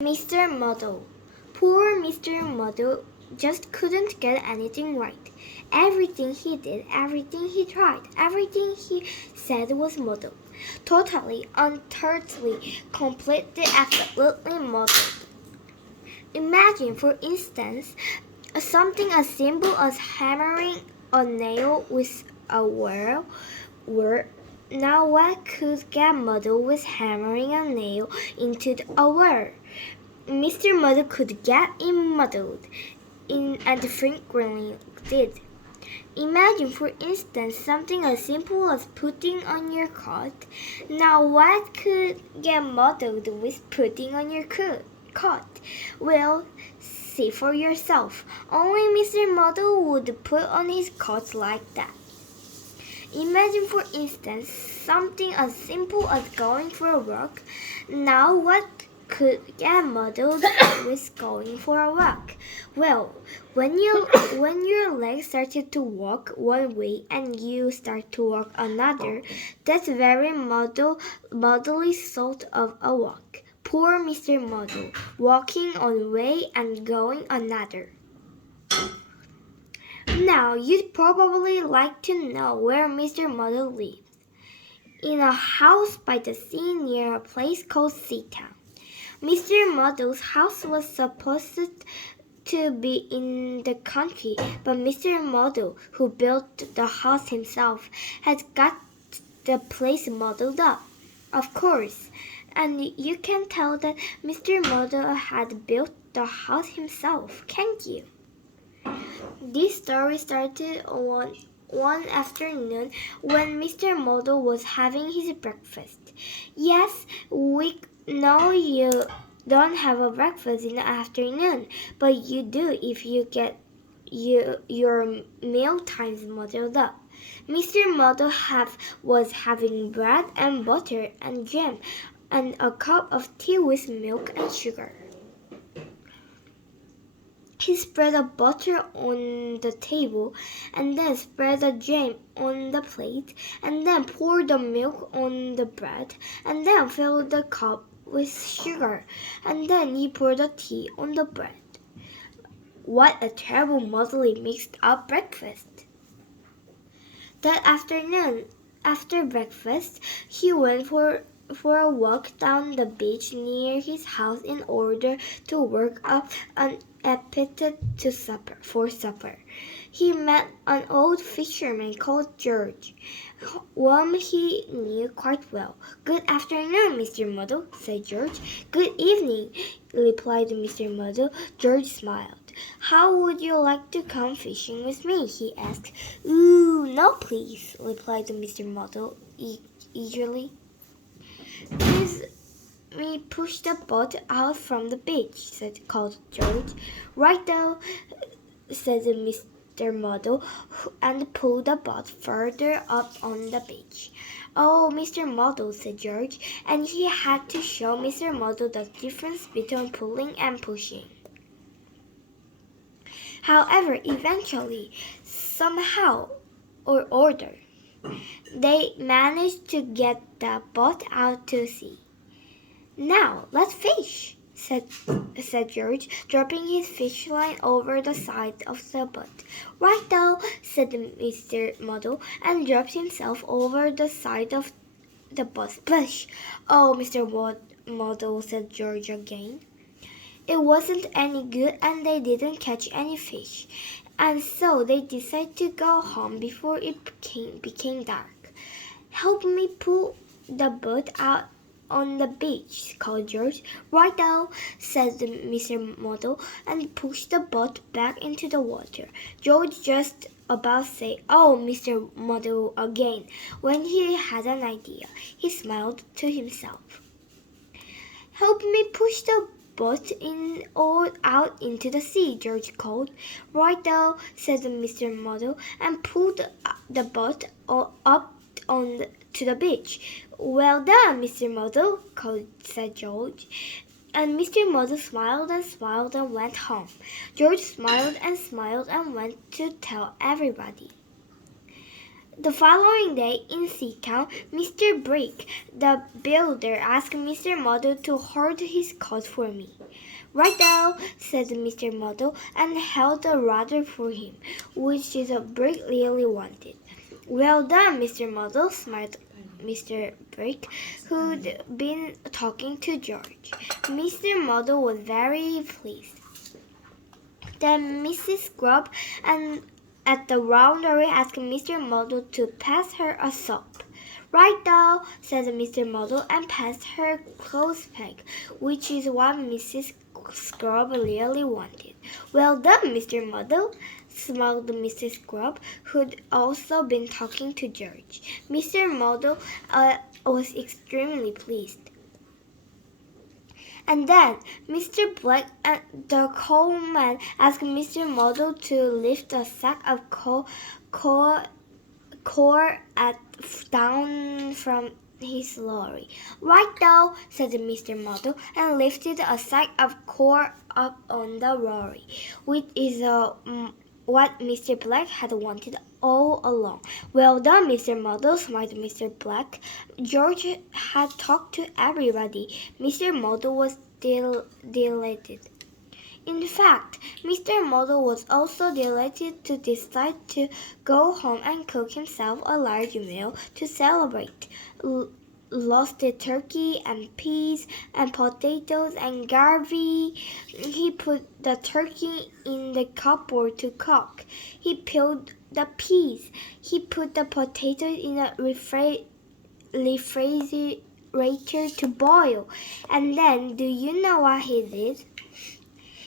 Mr. Muddle. Poor Mr. Muddle just couldn't get anything right. Everything he did, everything he tried, everything he said was muddled. Totally, utterly, completely, absolutely muddled. Imagine, for instance, something as simple as hammering a nail with a wire. Now, what could get muddled with hammering a nail into a wire? Mr. Muddle could get it muddled, and frequently did. Imagine, for instance, something as simple as putting on your coat. Now, what could get muddled with putting on your coat? Well, see for yourself. Only Mr. Muddle would put on his coat like that. Imagine, for instance, something as simple as going for a walk. Now, what could get muddled with going for a walk? Well, when your legs started to walk one way and you start to walk another, that's very muddly sort of a walk. Poor Mr. Muddle, walking one way and going another. Now, you'd probably like to know where Mr. Muddle lived. In a house by the sea near a place called Seatown. Mr. Muddle's house was supposed to be in the country, but Mr. Muddle, who built the house himself, had got the place muddled up, of course. And you can tell that Mr. Muddle had built the house himself, can't you? This story started one afternoon when Mr. Muddle was having his breakfast. Yes, we know you don't have a breakfast in the afternoon, but you do if you get your meal times muddled up. Mr. Muddle was having bread and butter and jam and a cup of tea with milk and sugar. He spread the butter on the table, and then spread the jam on the plate, and then poured the milk on the bread, and then filled the cup with sugar, and then he poured the tea on the bread. What a terrible muddly mixed up breakfast! That afternoon, after breakfast, he went for a walk down the beach near his house in order to work up an appetite for supper. He met an old fisherman called George, whom he knew quite well. "Good afternoon, Mr. Muddle," said George. "Good evening," replied Mr. Muddle. George smiled. "How would you like to come fishing with me?" he asked. "Ooh, no, please," replied Mr. Muddle eagerly. "Please me push the boat out from the beach," called George. "Right-o," said Mr. Muddle, and pulled the boat further up on the beach. "Oh, Mr. Muddle," said George, and he had to show Mr. Muddle the difference between pulling and pushing. However, eventually, somehow or other, they managed to get the boat out to sea. "Now, let's fish," said George, dropping his fish line over the side of the boat. "Right-o," said Mr. Muddle, and dropped himself over the side of the boat. Splash! "Oh, Mr. Muddle," said George again. It wasn't any good, and they didn't catch any fish, and so they decided to go home before it became dark. "Help me pull the boat out on the beach," called George. "Right-o," said Mr. Muddle, and pushed the boat back into the water. George just about said, "Oh, Mr. Muddle," again, when he had an idea. He smiled to himself. "Help me push the boat in or out into the sea," George called. "Right-o," said Mr. Muddle, and pulled the boat up to the beach. "Well done, Mr. Muddle," said George. And Mr. Muddle smiled and went home. George smiled and went to tell everybody. The following day in Seatown, Mr. Brick, the builder, asked Mr. Muddle to hold his coat for me. Right-o, said Mr. Muddle, and held a rudder for him, which the Brick really wanted. Well done, Mr. Muddle, smiled Mr. Brick, who'd been talking to George. Mr. Muddle was very pleased. Then Mrs. Grubb and at the roundery asked Mr. Muddle to pass her a soap. Right-o, said Mr. Muddle, and passed her clothes peg, which is what Mrs. Scrub really wanted. Well done, Mr. Muddle, smiled Mrs. Scrub, who'd also been talking to George. Mr. Muddle was extremely pleased. And then Mr. Black and the coalman asked Mr. Muddle to lift a sack of coal down from his lorry. Right-o, said Mr. Muddle, and lifted a sack of coal up on the lorry, which is what Mr. Black had wanted all along. Well done, Mr. Muddle, smiled Mr. Black. George had talked to everybody. Mr. Muddle was delighted. In fact, Mr. Muddle was also delighted to decide to go home and cook himself a large meal to celebrate. Roasted turkey and peas and potatoes and gravy. He put the turkey in the cupboard to cook. He peeled the peas. He put the potatoes in a refrigerator to boil. And then, do you know what he did?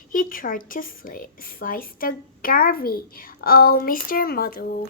He tried to slice the gravy. Oh, Mr. Muddle.